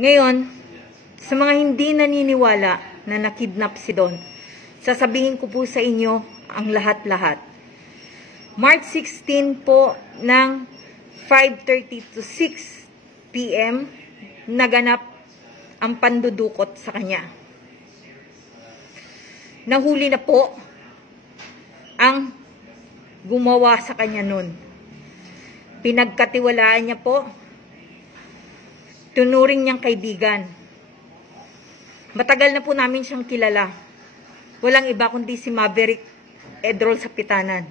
Ngayon, sa mga hindi naniniwala na nakidnap si Don, sasabihin ko po sa inyo ang lahat-lahat. March 16 po ng 5:30 to 6 p.m. naganap ang pandudukot sa kanya. Nahuli na po ang gumawa sa kanya nun. Pinagkatiwalaan niya po, tunuring niyang kaibigan. Matagal na po namin siyang kilala. Walang iba kundi si Maverick Edrol Sapitanan.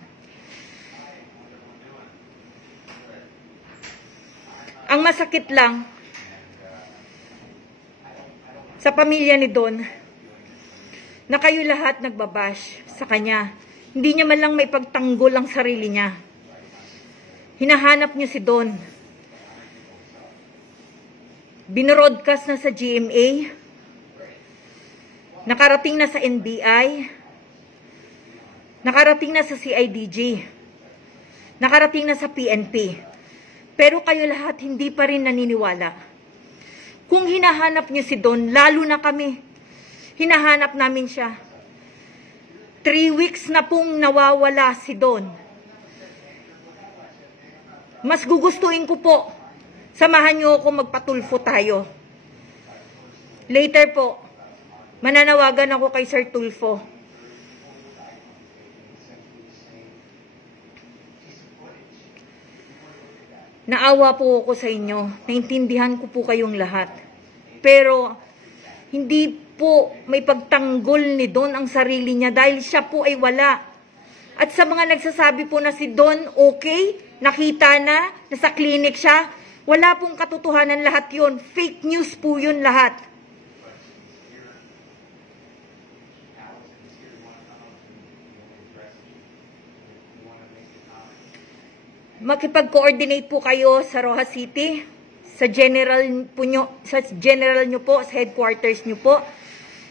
Ang masakit lang sa pamilya ni Don na kayo lahat nagbabash sa kanya. Hindi niya man lang may pagtanggol ang sarili niya. Hinahanap niyo si Don. Binorodcast na sa GMA. Nakarating na sa NBI. Nakarating na sa CIDG. Nakarating na sa PNP. Pero kayo lahat hindi pa rin naniniwala. Kung hinahanap niyo si Don, lalo na kami, hinahanap namin siya. 3 weeks na pong nawawala si Don. Mas gugustuhin ko po, samahan niyo ako magpatulfo tayo. Later po, mananawagan ako kay Sir Tulfo. Naawa po ako sa inyo. Naintindihan ko po kayong lahat. Pero, hindi po may pagtanggol ni Don ang sarili niya dahil siya po ay wala. At sa mga nagsasabi po na si Don okay, nakita na, nasa clinic siya, wala pong katotohanan lahat yun. Fake news po yun lahat. Makipag-coordinate po kayo sa Rojas City, sa general nyo po, sa headquarters nyo po.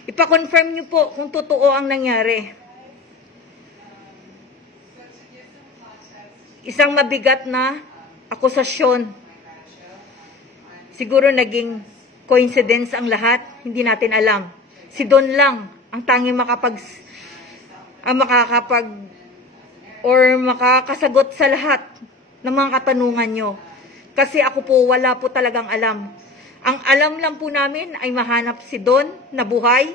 Ipa-confirm nyo po kung totoo ang nangyari. Isang mabigat na akusasyon. Siguro naging coincidence ang lahat, hindi natin alam. Si Don lang ang tanging makakasagot sa lahat ng mga katanungan nyo. Kasi ako po, wala po talagang alam. Ang alam lang po namin ay mahanap si Don na buhay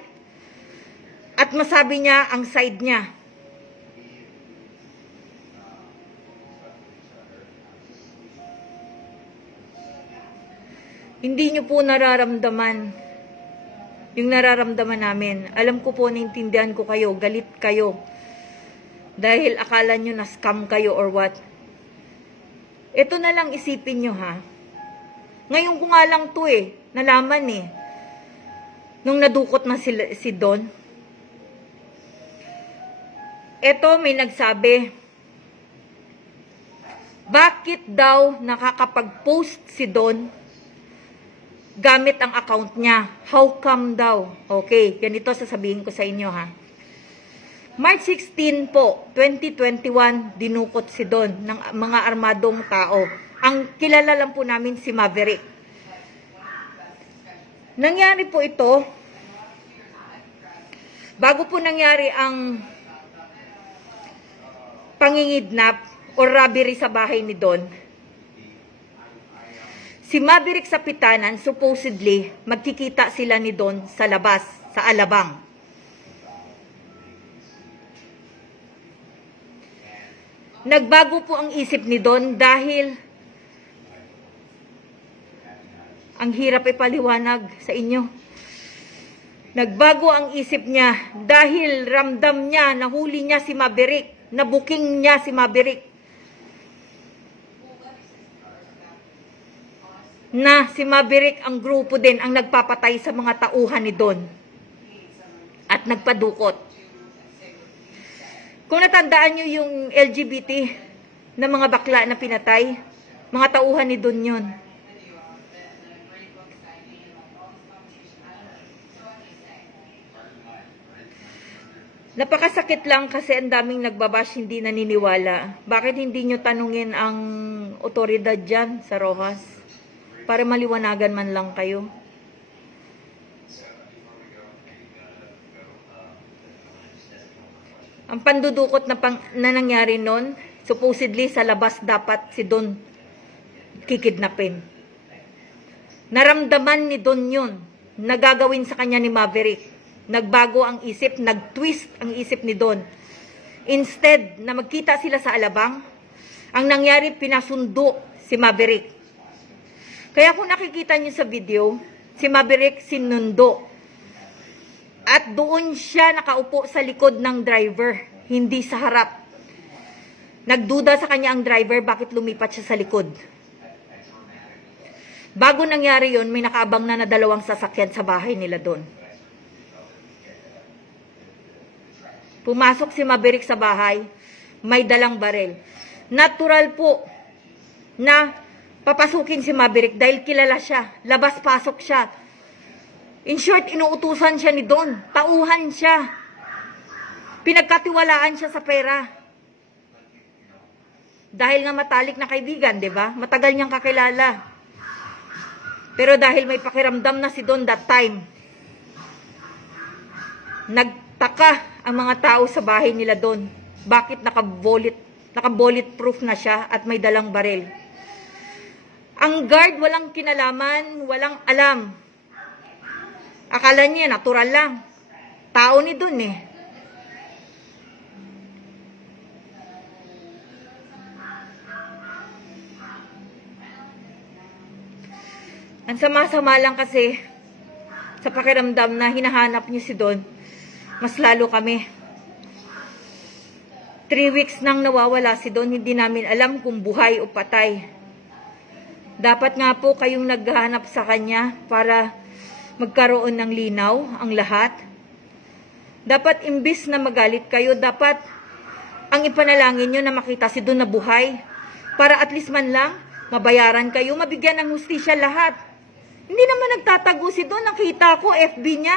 at masabi niya ang side niya. Hindi nyo po nararamdaman yung nararamdaman namin. Alam ko po, naintindihan ko kayo, galit kayo. Dahil akala nyo na scam kayo or what. Ito na lang isipin nyo ha. Ngayon ko nga lang to nalaman nung nadukot na si Don. Ito may nagsabi, bakit daw nakakapag-post si Don gamit ang account niya? How come daw? Okay, ganito sasabihin ko sa inyo ha. March 16 po, 2021, dinukot si Don ng mga armadong tao. Ang kilala lang po namin si Maverick. Nangyari po ito, bago po nangyari ang pangingidnap o robbery sa bahay ni Don. Si Maverick Sapitanan, supposedly, magkikita sila ni Don sa labas, sa Alabang. Nagbago po ang isip ni Don dahil ang hirap ipaliwanag sa inyo. Nagbago ang isip niya dahil ramdam niya, nahuli niya si Maverick, nabuking niya si Maverick. Na si Maverick ang grupo din ang nagpapatay sa mga tauhan ni Don at nagpadukot. Kung natandaan nyo yung LGBT na mga bakla na pinatay, mga tauhan ni Don yun. Napakasakit lang kasi ang daming nagbabash hindi naniniwala. Bakit hindi nyo tanungin ang otoridad dyan sa Rojas? Para maliwanagan man lang kayo. Ang pandudukot na nangyari nun, supposedly sa labas dapat si Don kikidnapin. Naramdaman ni Don yun, nagagawin sa kanya ni Maverick. Nagbago ang isip, nag-twist ang isip ni Don. Instead na magkita sila sa alabang, ang nangyari pinasundo si Maverick. Kaya kung nakikita niyo sa video, si Maverick sinundo. At doon siya nakaupo sa likod ng driver, hindi sa harap. Nagduda sa kanya ang driver bakit lumipat siya sa likod. Bago nangyari yon, may nakaabang na 2 sasakyan sa bahay nila doon. Pumasok si Maverick sa bahay, may dalang barel. Natural po na papasukin si Maverick dahil kilala siya, labas-pasok siya. In short, inuutusan siya ni Don. Tauhan siya. Pinagkatiwalaan siya sa pera. Dahil nga matalik na kaibigan, di ba? Matagal niyang kakilala. Pero dahil may pakiramdam na si Don that time, nagtaka ang mga tao sa bahay nila Don. Bakit naka-bulletproof na siya at may dalang baril? Ang guard walang kinalaman, walang alam. Akala niya, natural lang. Tao ni Don eh. Ang sama-sama lang kasi, sa pakiramdam na hinahanap niyo si Don, mas lalo kami. 3 weeks nang nawawala si Don, hindi namin alam kung buhay o patay. Dapat nga po kayong naghahanap sa kanya para magkaroon ng linaw ang lahat. Dapat imbis na magalit kayo, dapat ang ipanalangin nyo na makita si Don na buhay. Para at least man lang, mabayaran kayo, mabigyan ng hustisya lahat. Hindi naman nagtatago si Don. Nakita ko, FB niya,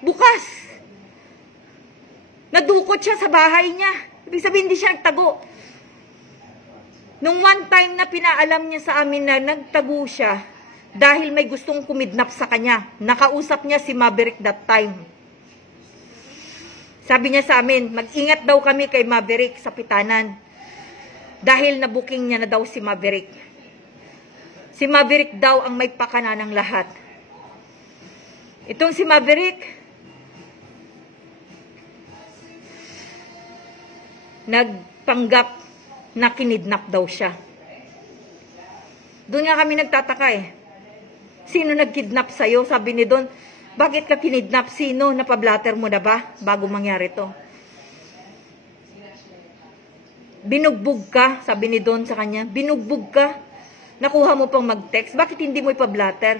bukas. Nadukot siya sa bahay niya. Ibig sabihin, hindi siya nagtago. Nung one time na pinaalam niya sa amin na nagtago siya, dahil may gustong kumidnap sa kanya. Nakausap niya si Maverick that time. Sabi niya sa amin, mag-ingat daw kami kay Maverick sa Pitanan. Dahil nabuking niya na daw si Maverick. Si Maverick daw ang may pakana ng lahat. Itong si Maverick, nagpanggap na kinidnap daw siya. Doon nga kami nagtataka eh. Sino nagkidnap sa'yo? Sabi ni Don, bakit ka kinidnap? Sino? Napablatter mo na ba? Bago mangyari to. Binugbog ka, sabi ni Don sa kanya. Binugbog ka. Nakuha mo pang mag-text. Bakit hindi mo ipablatter?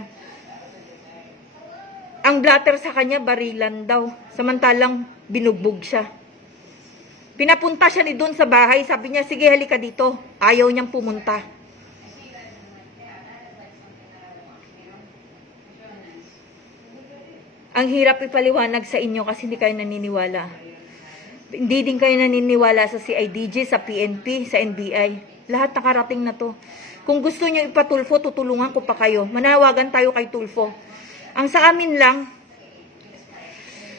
Ang blatter sa kanya, barilan daw. Samantalang binugbog siya. Pinapunta siya ni Don sa bahay. Sabi niya, sige halika dito. Ayaw niyang pumunta. Ang hirap ipaliwanag sa inyo kasi hindi kayo naniniwala. Hindi din kayo naniniwala sa CIDG, sa PNP, sa NBI. Lahat nakarating na to. Kung gusto niyo ipatulfo, tutulungan ko pa kayo. Manawagan tayo kay Tulfo. Ang sa amin lang,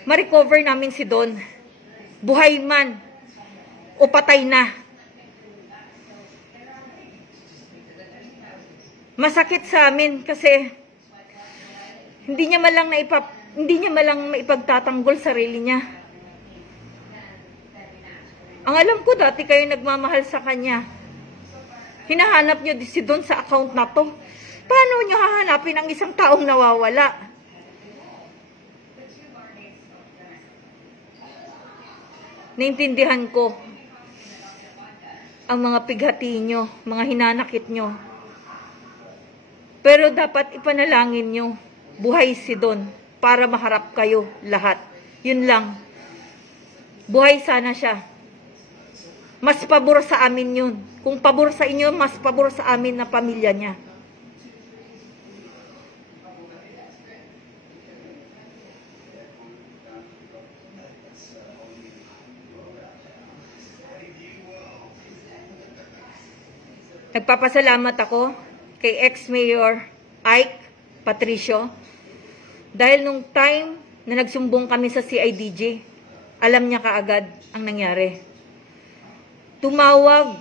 ma-recover namin si Don. Buhay man o patay na. Masakit sa amin kasi hindi niya malang maipagtatanggol sarili niya. Ang alam ko dati kayo nagmamahal sa kanya. Hinahanap niyo si Don sa account na to. Paano niyo hahanapin ang isang taong nawawala? Naintindihan ko ang mga pighati nyo, mga hinanakit nyo. Pero dapat ipanalangin nyo, buhay si Don para maharap kayo lahat. Yun lang. Buhay sana siya. Mas pabor sa amin yun. Kung pabor sa inyo, mas pabor sa amin na pamilya niya. Nagpapasalamat ako kay ex-mayor Ike Patricio dahil nung time na nagsumbong kami sa CIDG, alam niya kaagad ang nangyari. Tumawag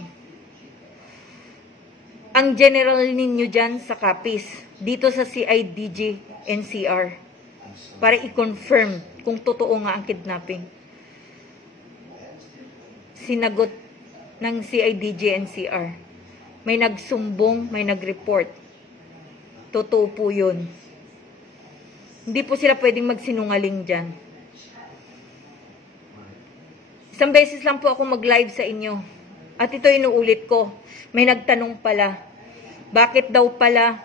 ang general ninyo dyan sa Capiz, dito sa CIDG NCR, para i-confirm kung totoo nga ang kidnapping. Sinagot ng CIDG NCR. May nagsumbong, may nag-report. Totoo po yun. Hindi po sila pwedeng magsinungaling dyan. Isang beses lang po ako mag-live sa inyo. At ito inuulit ko. May nagtanong pala, bakit daw pala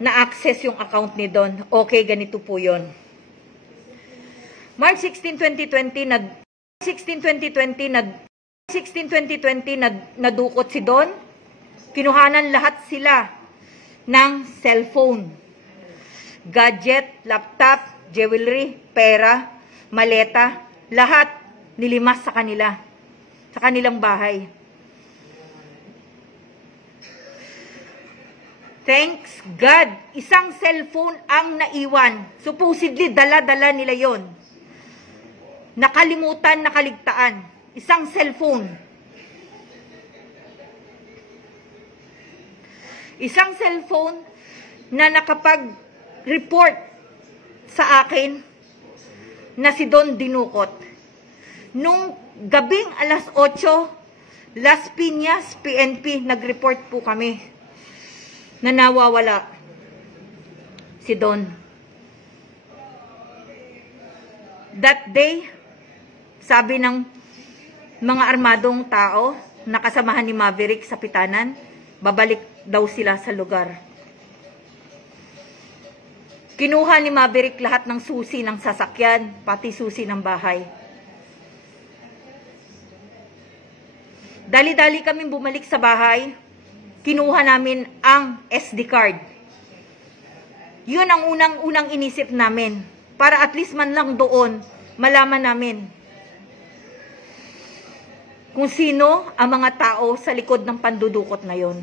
na-access yung account ni Don? Okay, ganito po yun. March 16, 2020, nadukot si Don. Kinuhanan lahat sila ng cellphone, gadget, laptop, jewelry, pera, maleta, lahat nilimas sa kanila, sa kanilang bahay. Thanks God, isang cellphone ang naiwan. Supposedly, dala-dala nila yon. Nakalimutan, nakaligtaan. Isang cellphone. Isang cellphone na nakapag-report sa akin na si Don dinukot. Nung gabing alas 8, Las Piñas, PNP, nag-report po kami na nawawala si Don. That day, sabi ng mga armadong tao na kasamahan ni Maverick sa Pitanan, babalik daw sila sa lugar. Kinuha ni Maverick lahat ng susi ng sasakyan, pati susi ng bahay. Dali-dali kaming bumalik sa bahay, kinuha namin ang SD card. Yun ang unang-unang inisip namin, para at least man lang doon, malaman namin kung sino ang mga tao sa likod ng pandudukot na yon.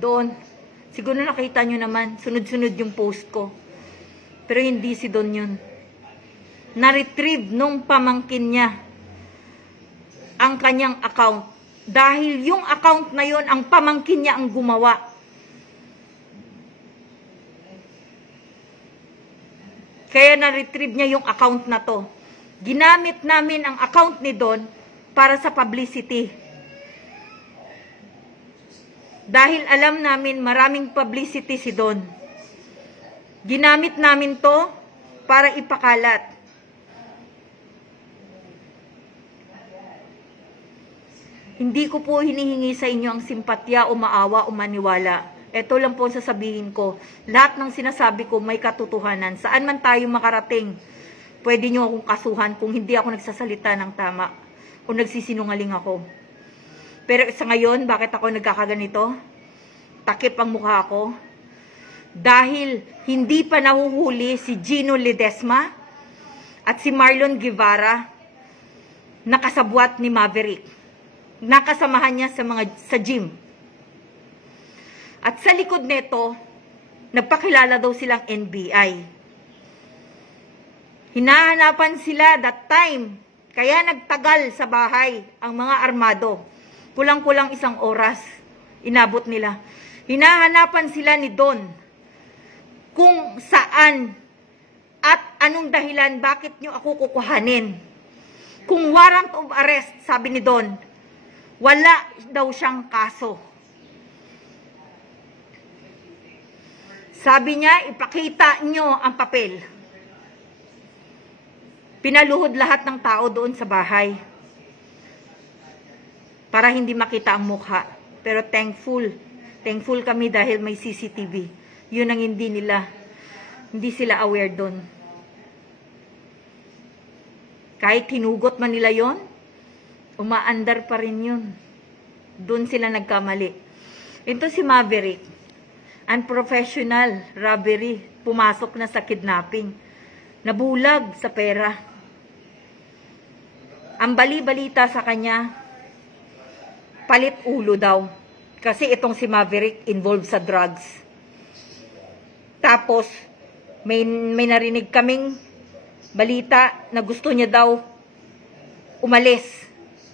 Doon, siguro nakita nyo naman, sunod-sunod yung post ko. Pero hindi si Don yun. Na-retrieve nung pamangkin niya ang kanyang account. Dahil yung account na yon, ang pamangkin niya ang gumawa. Kaya na-retrieve niya yung account na to. Ginamit namin ang account ni Don para sa publicity. Dahil alam namin maraming publicity si Don. Ginamit namin to para ipakalat. Hindi ko po hinihingi sa inyo ang simpatya o maawa o maniwala. Ito lang po ang sasabihin ko. Lahat ng sinasabi ko may katotohanan. Saan man tayo makarating, pwede nyo akong kasuhan kung hindi ako nagsasalita ng tama o nagsisinungaling ako. Pero sa ngayon, bakit ako nagkakaganito? Takip ang mukha ko. Dahil hindi pa nahuhuli si Gino Ledesma at si Marlon Guevara, nakasabwat ni Maverick. Nakasamahan niya sa gym. At sa likod nito, nagpakilala daw silang NBI. Hinahanapan sila that time. Kaya nagtagal sa bahay ang mga armado. Kulang-kulang 1 oras inabot nila. Hinahanapan sila ni Don kung saan at anong dahilan bakit nyo ako kukuhanin. Kung warrant of arrest, sabi ni Don, wala daw siyang kaso. Sabi niya, ipakita nyo ang papel. Pinaluhod lahat ng tao doon sa bahay para hindi makita ang mukha. Pero thankful kami dahil may CCTV. Yun ang hindi sila aware doon. Kahit hinugot man nila yon, umaandar pa rin yun. Doon sila nagkamali. Ito si Maverick, unprofessional robbery, pumasok na sa kidnapping, nabulag sa pera. Ang bali-balita sa kanya, palit ulo daw. Kasi itong si Maverick involved sa drugs. Tapos, may narinig kaming balita na gusto niya daw umalis.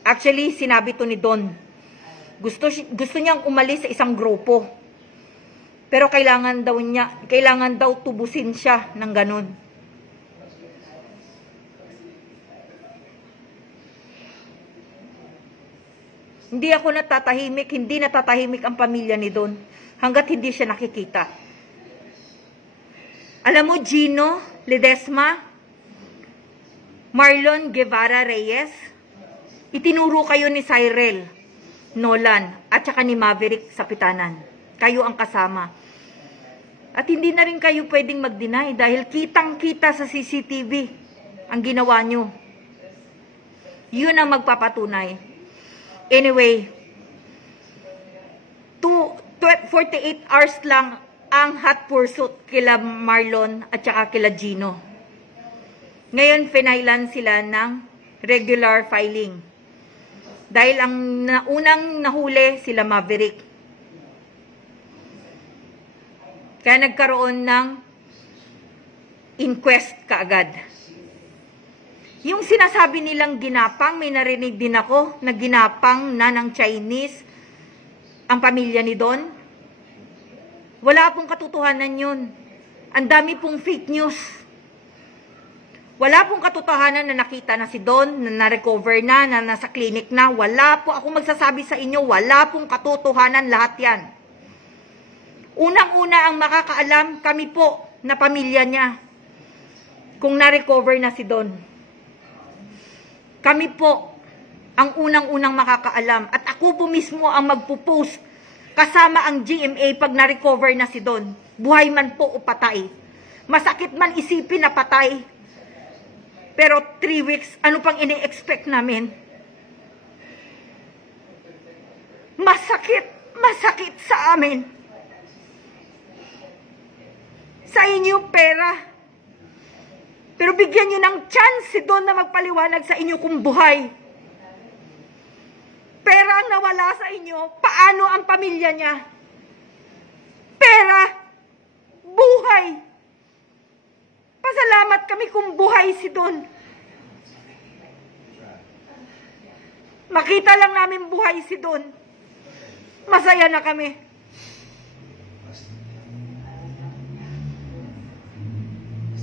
Actually, sinabi to ni Don. Gusto niyang umalis sa isang grupo. Pero kailangan daw tubusin siya ng ganun. Hindi ako natatahimik, hindi natatahimik ang pamilya ni Don hanggat hindi siya nakikita. Alam mo, Gino Ledesma, Marlon Guevara Reyes, itinuro kayo ni Cyril Nolan at saka ni Maverick sa Pitanan. Kayo ang kasama. At hindi na rin kayo pwedeng mag-deny dahil kitang-kita sa CCTV ang ginawa nyo. Yun ang magpapatunay. Anyway, 48 hours lang ang hot pursuit kila Marlon at saka kila Gino. Ngayon, finailan sila ng regular filing. Dahil ang unang nahuli sila Maverick. Kaya nagkaroon ng inquest kaagad. Yung sinasabi nilang ginapang, may narinig din ako na ginapang na ng Chinese ang pamilya ni Don. Wala pong katotohanan yun. Ang dami pong fake news. Wala pong katotohanan na nakita na si Don, na na-recover na nasa clinic na. Wala po. Ako magsasabi sa inyo, wala pong katotohanan lahat yan. Unang-una ang makakaalam, kami po na pamilya niya. Kung na-recover na si Don. Kami po ang unang-unang makakaalam. At ako po mismo ang magpo-post kasama ang GMA pag na-recover na si Don. Buhay man po o patay. Masakit man isipin na patay. Pero 3 weeks, ano pang ini-expect namin? Masakit sa amin. Sa inyo pera. Pero bigyan nyo ng chance si Don na magpaliwanag sa inyo kung buhay. Pera ang nawala sa inyo, paano ang pamilya niya? Pera, buhay. Pasalamat kami kung buhay si Don. Makita lang namin buhay si Don. Masaya na kami.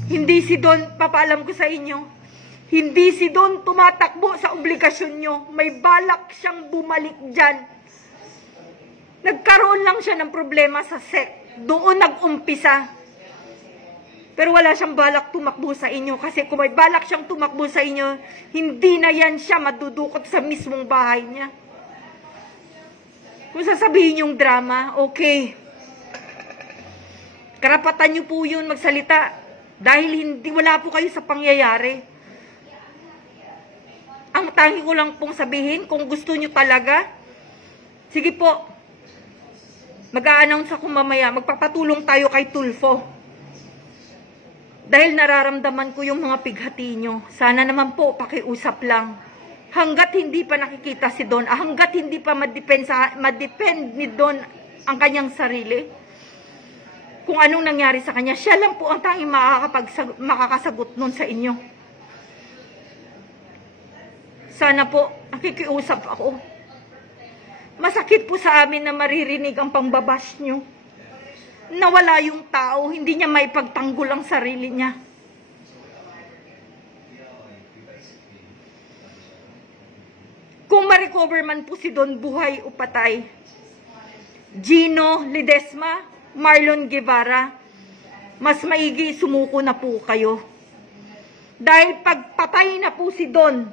Hindi si Don, papaalam ko sa inyo, hindi si Don tumatakbo sa obligasyon nyo. May balak siyang bumalik dyan. Nagkaroon lang siya ng problema sa SEC. Doon nag-umpisa. Pero wala siyang balak tumakbo sa inyo. Kasi kung may balak siyang tumakbo sa inyo, hindi na yan siya madudukot sa mismong bahay niya. Kung sasabihin yung drama, okay. Karapatan niyo po yun magsalita. Dahil wala po kayo sa pangyayari. Ang tangi ko lang pong sabihin, kung gusto nyo talaga, sige po, mag-a-announce ako mamaya, magpapatulong tayo kay Tulfo. Dahil nararamdaman ko yung mga pighati nyo. Sana naman po, pakiusap lang. Hanggat hindi pa nakikita si Don, hanggat hindi pa madepend ni Don ang kanyang sarili, kung anong nangyari sa kanya, siya lang po ang tanging makakasagot nun sa inyo. Sana po, nakikiusap ako. Masakit po sa amin na maririnig ang pambabash nyo. Nawala yung tao, hindi niya maipagtanggol ang sarili niya. Kung ma-recover man po si Don, buhay o patay, Gino Ledesma, Marlon Guevara, mas maigi sumuko na po kayo. Dahil pagpatay na po si Don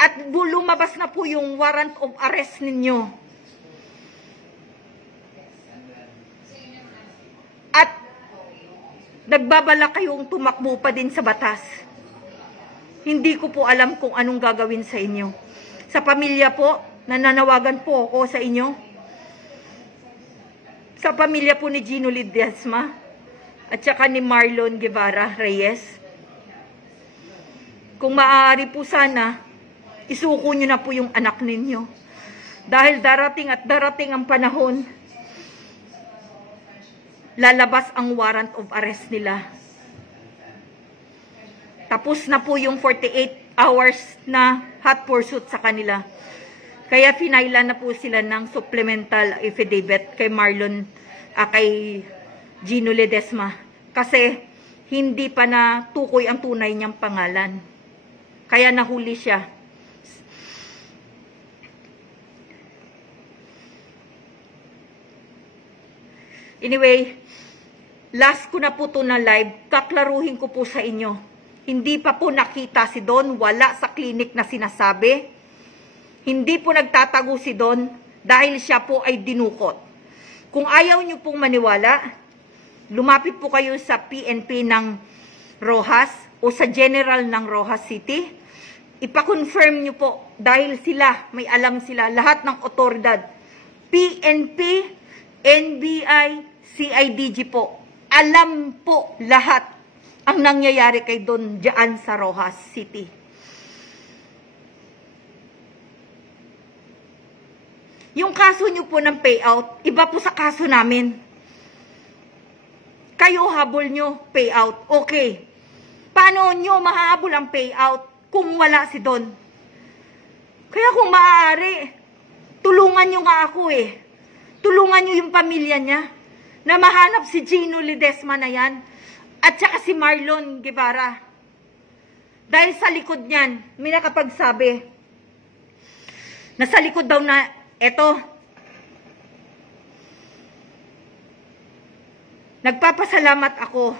at lumabas na po yung warrant of arrest ninyo at nagbabala kayong tumakbo pa din sa batas, hindi ko po alam kung anong gagawin sa inyo. Sa pamilya po, nananawagan po ako sa inyo. Sa pamilya po ni Gino Ledesma at saka ni Marlon Guevara Reyes. Kung maaari po sana, isuko nyo na po yung anak ninyo. Dahil darating at darating ang panahon, lalabas ang warrant of arrest nila. Tapos na po yung 48 hours na hot pursuit sa kanila. Kaya finailan na po sila ng supplemental affidavit kay kay Gino Ledesma. Kasi hindi pa na tukoy ang tunay niyang pangalan. Kaya nahuli siya. Anyway, last ko na po to na live, kaklaruhin ko po sa inyo. Hindi pa po nakita si Don, wala sa klinik na sinasabi. Hindi po nagtatago si Don dahil siya po ay dinukot. Kung ayaw nyo pong maniwala, lumapit po kayo sa PNP ng Rojas o sa General ng Rojas City. Ipa-confirm nyo po dahil sila, may alam sila, lahat ng otoridad. PNP, NBI, CIDG po. Alam po lahat ang nangyayari kay Don diyan sa Rojas City. Yung kaso nyo po ng payout, iba po sa kaso namin. Kayo habol nyo, payout. Okay. Paano nyo mahabol ang payout kung wala si Don? Kaya kung maaari, tulungan nyo nga ako eh. Tulungan nyo yung pamilya niya na mahanap si Gino Ledesma na yan at saka si Marlon Guevara. Dahil sa likod niyan, may nakapagsabi na sa likod daw na eto, nagpapasalamat ako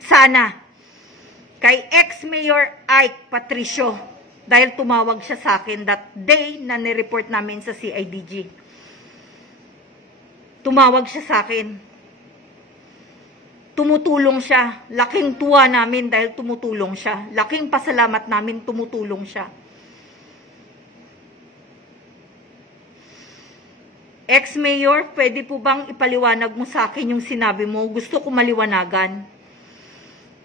sana kay ex-mayor Ike Patricio dahil tumawag siya sa akin that day na nireport namin sa CIDG. Tumawag siya sa akin. Tumutulong siya. Laking tuwa namin dahil tumutulong siya. Laking pasalamat namin tumutulong siya. Ex-mayor, pwede po bang ipaliwanag mo sa akin yung sinabi mo? Gusto ko maliwanagan.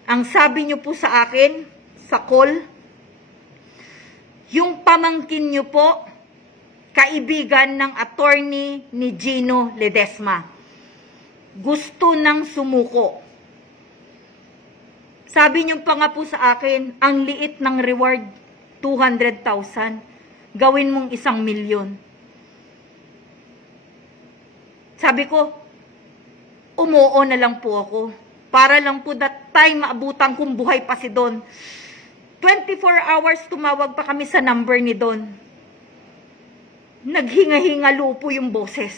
Ang sabi niyo po sa akin, sa call, yung pamangkin niyo po, kaibigan ng attorney ni Gino Ledesma. Gusto nang sumuko. Sabi niyo pa nga po sa akin, ang liit ng reward, 200,000. Gawin mong 1,000,000. Sabi ko, umuo na lang po ako. Para lang po that time maabutan kung buhay pa si Don. 24 hours tumawag pa kami sa number ni Don. Naghinga-hingalo po yung boses.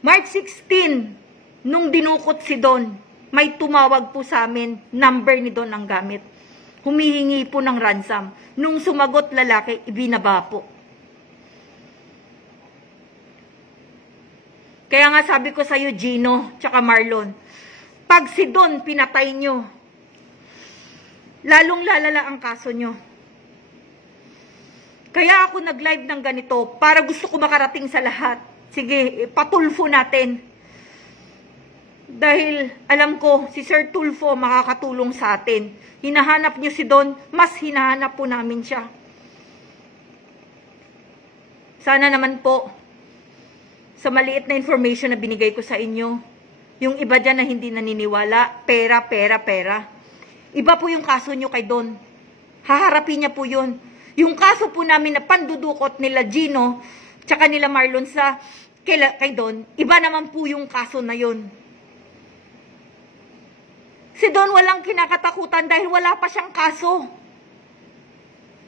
March 16, nung dinukot si Don, may tumawag po sa amin, number ni Don ang gamit. Humihingi po ng ransom. Nung sumagot lalaki, ibinaba po. Kaya nga sabi ko sa'yo, Gino, tsaka Marlon, pag si Don pinatay nyo, lalong lalala ang kaso nyo. Kaya ako nag-live ng ganito, para gusto ko makarating sa lahat. Sige, patulfo natin. Dahil alam ko, si Sir Tulfo makakatulong sa atin. Hinahanap nyo si Don, mas hinahanap po namin siya. Sana naman po, sa maliit na information na binigay ko sa inyo, yung iba dyan na hindi naniniwala, pera, pera, pera. Iba po yung kaso nyo kay Don. Haharapin niya po yun. Yung kaso po namin na pandudukot nila Gino, tsaka nila Marlon sa kay Don, iba naman po yung kaso na yun. Si Don walang kinakatakutan dahil wala pa siyang kaso.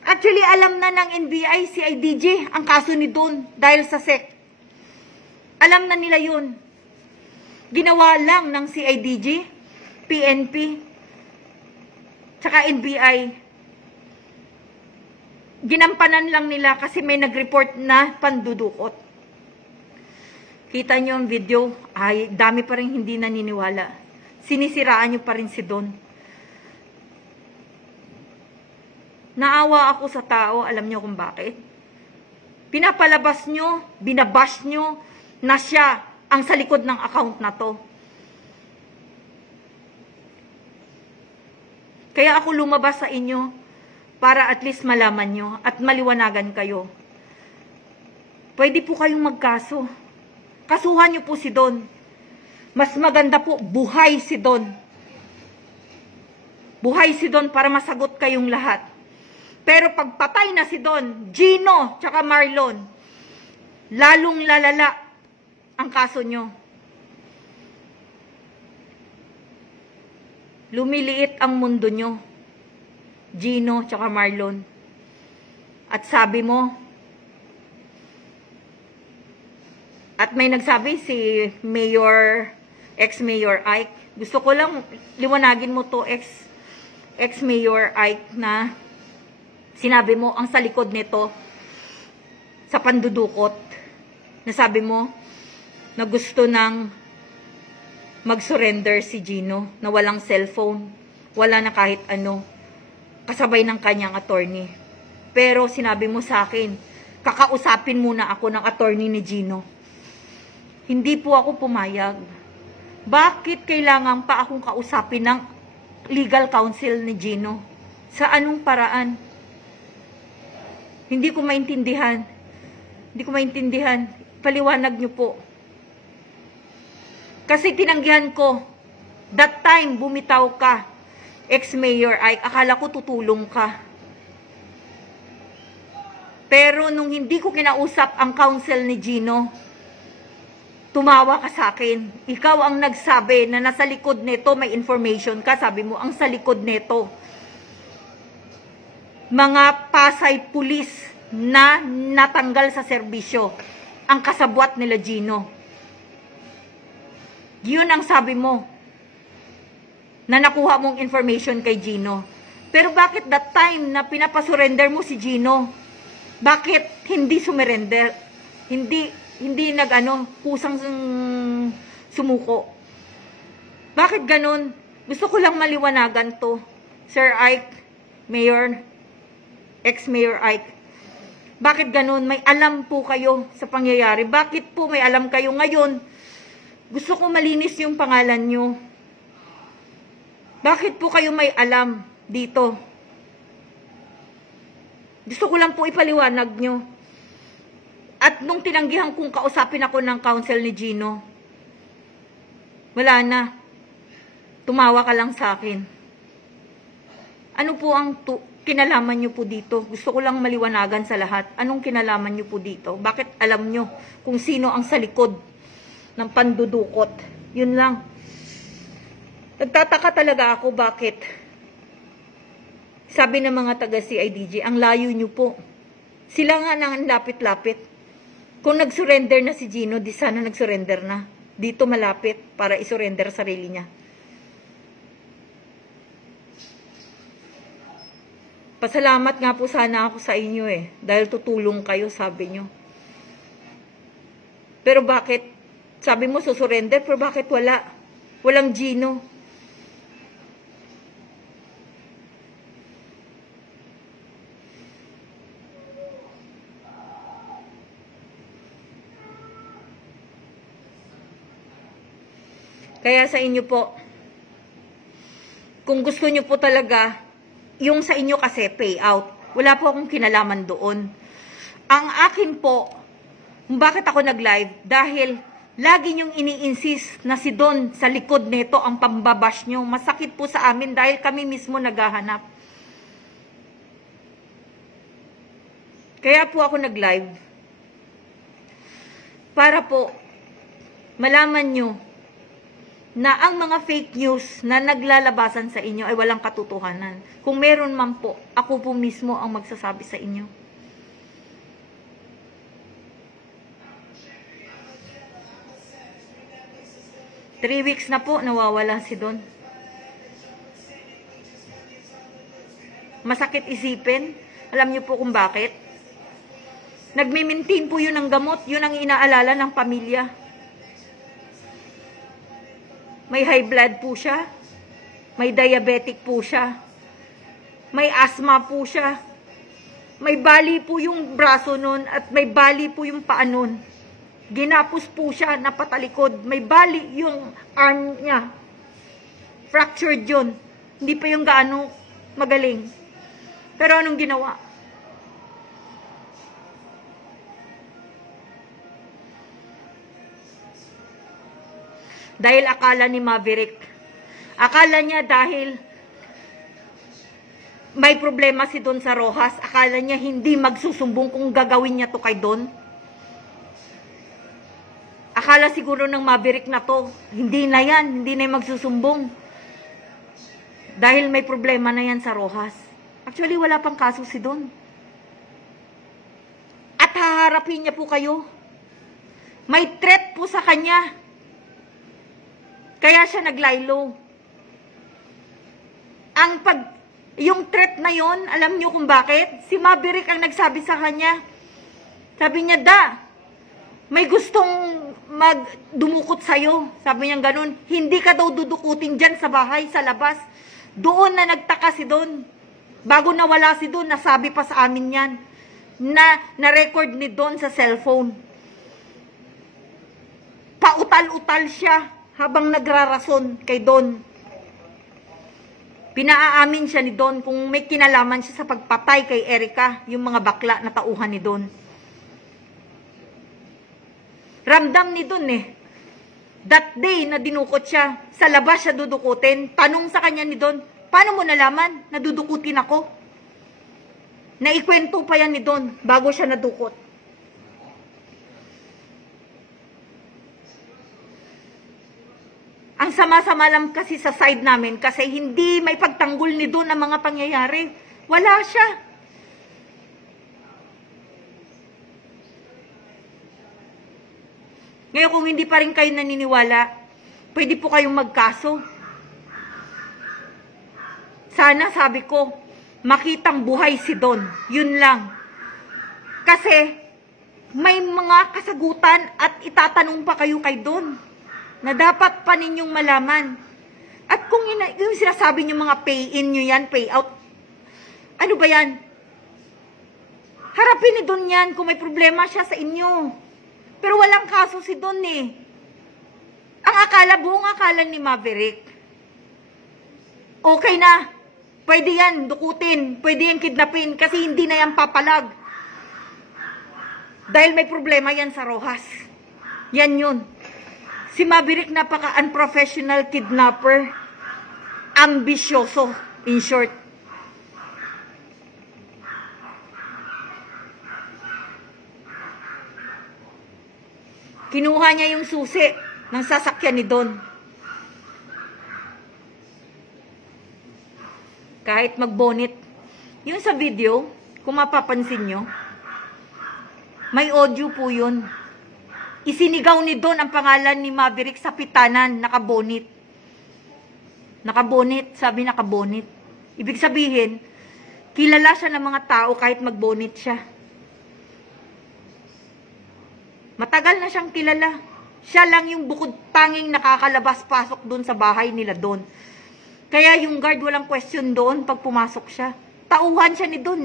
Actually, alam na ng NBI, CIDG, ang kaso ni Don dahil sa SEC. Alam na nila yun. Ginawa lang ng CIDG, PNP, tsaka NBI. Ginampanan lang nila kasi may nag-report na pandudukot. Kita nyo ang video, ay dami pa rin hindi naniniwala. Sinisiraan nyo pa rin si Don. Naawa ako sa tao, alam nyo kung bakit? Pinapalabas nyo, binabash nyo, na siya ang sa likod ng account na to. Kaya ako lumabas sa inyo para at least malaman nyo at maliwanagan kayo. Pwede po kayong magkaso. Kasuhan nyo po si Don. Mas maganda po, buhay si Don. Buhay si Don para masagot kayong lahat. Pero pag patay na si Don, Gino, tsaka Marlon, lalong lalala ang kaso nyo. Lumiliit ang mundo nyo, Gino, tsaka Marlon. At sabi mo, at may nagsabi si Mayor, ex-Mayor Ike, gusto ko lang liwanagin mo to, ex-Mayor Ike, na sinabi mo ang sa likod nito, sa pandudukot, na sabi mo, na gusto ng mag-surrender si Gino, na walang cellphone, wala na kahit ano, kasabay ng kanyang attorney. Pero sinabi mo sa akin, kakausapin muna ako ng attorney ni Gino. Hindi po ako pumayag. Bakit kailangan pa akong kausapin ng legal counsel ni Gino? Sa anong paraan? Hindi ko maintindihan. Hindi ko maintindihan. Paliwanag niyo po. Kasi tinanggihan ko. That time, bumitaw ka. Ex-Mayor Ike, akala ko tutulong ka. Pero nung hindi ko kinausap ang counsel ni Gino, tumawa ka sa akin. Ikaw ang nagsabi na nasa likod nito may information ka. Sabi mo, ang sa likod nito, mga Pasay pulis na natanggal sa serbisyo. Ang kasabwat nila Gino. Yun ang sabi mo na nakuha mong information kay Gino. Pero bakit that time na pinapasurrender mo si Gino, bakit hindi sumurrender? Hindi kusang sumuko. Bakit ganun? Gusto ko lang maliwanagan to. Sir Ike, Mayor, ex-Mayor Ike. Bakit ganun? May alam po kayo sa pangyayari. Bakit po may alam kayo ngayon? Gusto ko malinis yung pangalan nyo. Bakit po kayo may alam dito? Gusto ko lang po ipaliwanag nyo. At nung tinanggihan kong kausapin ako ng counsel ni Gino, wala na. Tumawa ka lang sa akin. Ano po ang kinalaman nyo po dito? Gusto ko lang maliwanagan sa lahat. Anong kinalaman nyo po dito? Bakit alam nyo kung sino ang sa likod ng pandudukot? Yun lang. Nagtataka talaga ako bakit. Sabi ng mga taga CIDG, ang layo nyo po. Sila nga nang lapit-lapit. Kung nag-surrender na si Gino, di sana nag-surrender na. Dito malapit para isurrender sarili niya. Pasalamat nga po sana ako sa inyo dahil tutulong kayo, sabi nyo. Pero bakit? Sabi mo susurrender, pero bakit wala? Walang Gino. Kaya sa inyo po, kung gusto nyo po talaga, yung sa inyo kasi payout, wala po akong kinalaman doon. Ang akin po, bakit ako nag-live? Dahil lagi nyong ini-insist na si Don sa likod nito ang pambabash nyo. Masakit po sa amin dahil kami mismo naghahanap. Kaya po ako nag-live. Para po, malaman nyo na ang mga fake news na naglalabasan sa inyo ay walang katotohanan. Kung meron man po, ako po mismo ang magsasabi sa inyo. Three weeks na po, nawawala si Don. Masakit isipin. Alam niyo po kung bakit? Nagme-maintain po yun ng gamot. Yun ang inaalala ng pamilya. May high blood po siya. May diabetic po siya. May asthma po siya. May bali po yung braso nun at may bali po yung paa nun. Ginapos po siya, napatalikod. May bali yung arm niya. Fractured yun. Hindi pa yung gaano magaling. Pero anong ginawa? Dahil akala ni Maverick, akala niya dahil may problema si Don sa Rojas, akala niya hindi magsusumbong kung gagawin niya to kay Don. Akala siguro ng Maverick na to, hindi na yan, hindi na yung magsusumbong. Dahil may problema na yan sa Rojas. Actually, wala pang kaso si Don. At haharapin niya po kayo. May threat po sa kanya. Kaya siya naglaylo. Yung threat na yon, alam niyo kung bakit? Si Maverick ang nagsabi sa kanya. Sabi niya, may gustong magdumukot sa'yo. Sabi niya ganun, hindi ka daw dudukutin dyan sa bahay, sa labas. Doon na nagtaka si Don. Bago nawala si Don, nasabi pa sa amin yan. Na-record ni Don sa cellphone. Pautal-utal siya habang nagrarason kay Don. Pinaamin siya ni Don kung may kinalaman siya sa pagpatay kay Erica, yung mga bakla na tauhan ni Don. Ramdam ni Don that day na dinukot siya, sa labas siya dudukutin. Tanong sa kanya ni Don, paano mo nalaman na dudukutin ako? Naikwento pa yan ni Don bago siya nadukot. Ang sama-sama lang kasi sa side namin kasi hindi may pagtanggol ni Don ang mga pangyayari. Wala siya. Ngayon kung hindi pa rin kayo naniniwala, pwede po kayong magkaso. Sana, sabi ko, makitang buhay si Don. Yun lang. Kasi may mga kasagutan at itatanong pa kayo kay Don na dapat pa ninyong malaman. At kung yung sinasabi nyo mga pay-in nyo yan, pay-out, ano ba yan? Harapin ni Don yan kung may problema siya sa inyo. Pero walang kaso si Don Ang buong akala ni Maverick, okay na, pwede yan dukutin, pwede yan kidnapin, kasi hindi na yan papalag. Dahil may problema yan sa Rojas. Yan yun. Si Maverick napaka-unprofessional kidnapper. Ambisyoso, in short. Kinuha niya yung susi ng sasakyan ni Don. Kahit mag-bonnet. Yung sa video, kung mapapansin nyo, may audio po yun. Isinigaw ni Don ang pangalan ni Maverick sa pitanan, nakabonit. Nakabonit, sabi nakabonit. Ibig sabihin, kilala siya ng mga tao kahit magbonit siya. Matagal na siyang kilala. Siya lang yung bukod tanging nakakalabas-pasok doon sa bahay nila Don. Kaya yung guard walang question doon pag pumasok siya. Tauhan siya ni Don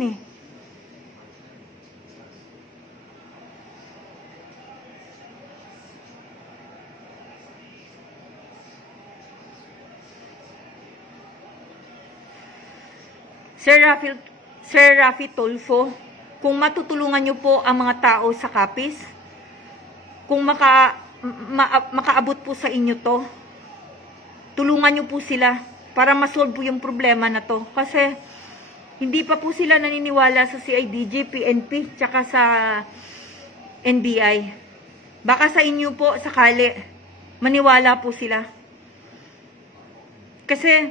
Sir Rafi Tulfo, kung matutulungan niyo po ang mga tao sa Capiz, kung makaabot po sa inyo to, tulungan niyo po sila para masolve po yung problema na to. Kasi hindi pa po sila naniniwala sa CIDG, PNP, tsaka sa NBI. Baka sa inyo po, sakali, maniwala po sila. Kasi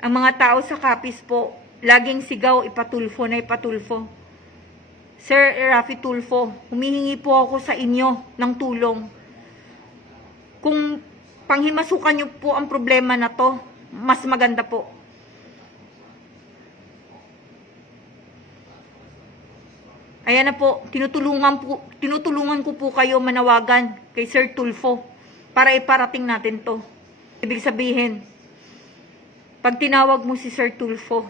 ang mga tao sa Capiz po, laging sigaw, ipatulfo na ipatulfo. Sir Rafi Tulfo, humihingi po ako sa inyo ng tulong. Kung panghimasukan nyo po ang problema na to, mas maganda po. Ayan na po, tinutulungan ko po kayo manawagan kay Sir Tulfo para iparating natin to. Ibig sabihin, pag tinawag mo si Sir Tulfo,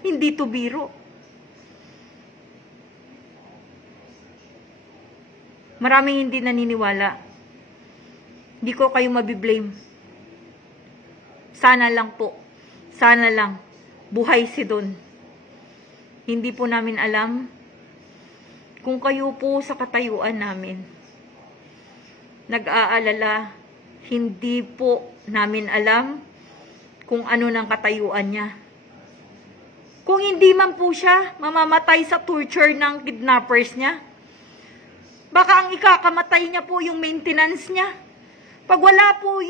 hindi to biro. Maraming hindi naniniwala. Hindi ko kayo mabiblame. Sana lang po. Sana lang. Buhay si Don. Hindi po namin alam kung kayo po sa katayuan namin nag-aalala. Hindi po namin alam kung ano ng katayuan niya. Kung hindi man po siya mamamatay sa torture ng kidnappers niya, baka ang ikakamatay niya po yung maintenance niya. Pag wala po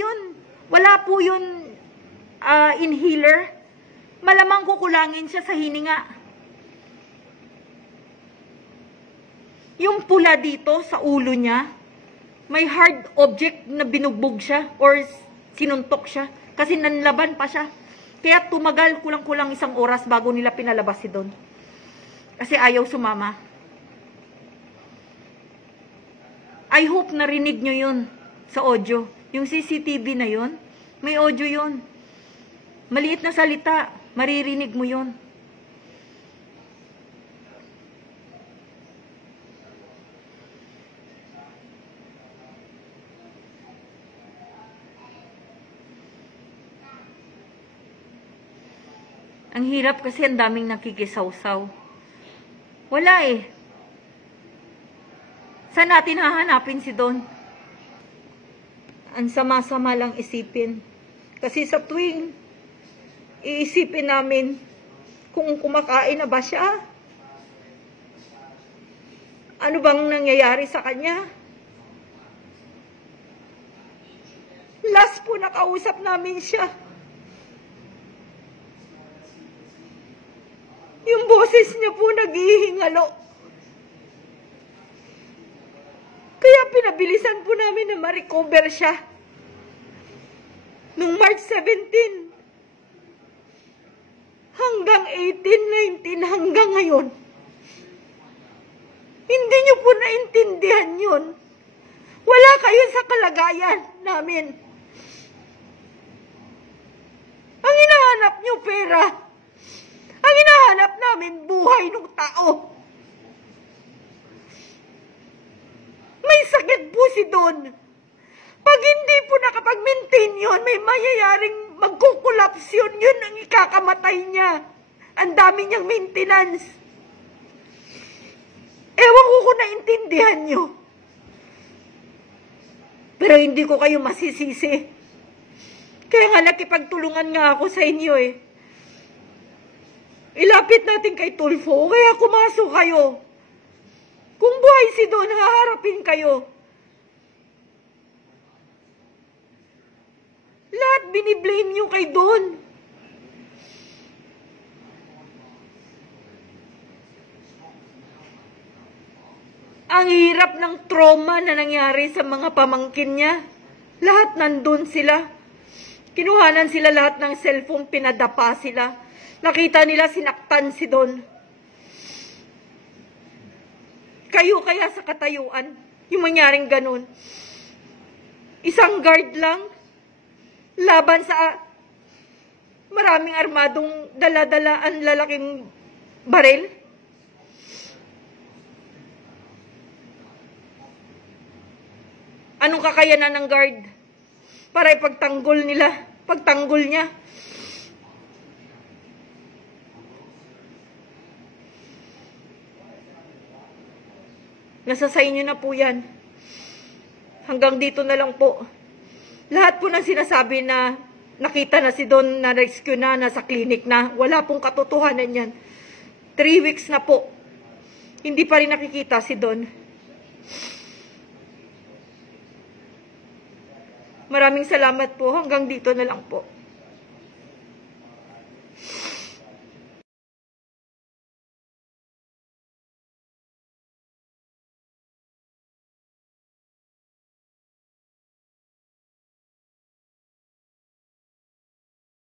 yun inhaler, malamang kukulangin siya sa hininga. Yung pula dito sa ulo niya, may hard object na binugbog siya or sinuntok siya kasi nanlaban pa siya. Kaya tumagal kulang-kulang 1 oras bago nila pinalabas si Don. Kasi ayaw sumama. I hope narinig nyo yun sa audio. Yung CCTV na yun, may audio yun. Maliit na salita, maririnig mo yun. Ang hirap kasi ang daming nakikisawsaw. Wala eh. Saan natin hahanapin si Don? Ang sama-sama lang isipin. Kasi sa tuwing iisipin namin kung kumakain na ba siya, ano bang nangyayari sa kanya? Last po nakausap namin siya. Yung boses niya po naghihingalo. Kaya pinabilisan po namin na ma-recover siya. Nung March 17 hanggang 18, 19, hanggang ngayon. Hindi niyo po naintindihan yun. Wala kayo sa kalagayan namin. Ang hinahanap niyo pera. Ang hinahanap namin buhay ng tao. May sakit po si Don. Pag hindi po nakapag-maintain yun, may mayayaring magkukulaps yun. Yun ang ikakamatay niya. Ang dami niyang maintenance. Ewan ko kung naintindihan niyo. Pero hindi ko kayo masisisi. Kaya nga nakipagtulungan nga ako sa inyo eh. Ilapit natin kay Tulfo, kaya kumasok kayo. Kung buhay si Don, haharapin kayo. Lahat biniblame nyo kay Don. Ang hirap ng trauma na nangyari sa mga pamangkin niya. Lahat nandun sila. Kinuhanan sila lahat ng cellphone, pinadapa sila. Nakita nila sinaktan si Don. Kayo kaya sa katayuan, yung mangyaring ganun. Isang guard lang, laban sa maraming armadong dala-dala ang lalaking baril. Anong kakayanan ng guard para ipagtanggol niya? Nasa sa inyo na po yan. Hanggang dito na lang po. Lahat po ng sinasabi na nakita na si Don, na rescue na, nasa clinic na, wala pong katotohanan yan. 3 weeks na po. Hindi pa rin nakikita si Don. Maraming salamat po. Hanggang dito na lang po.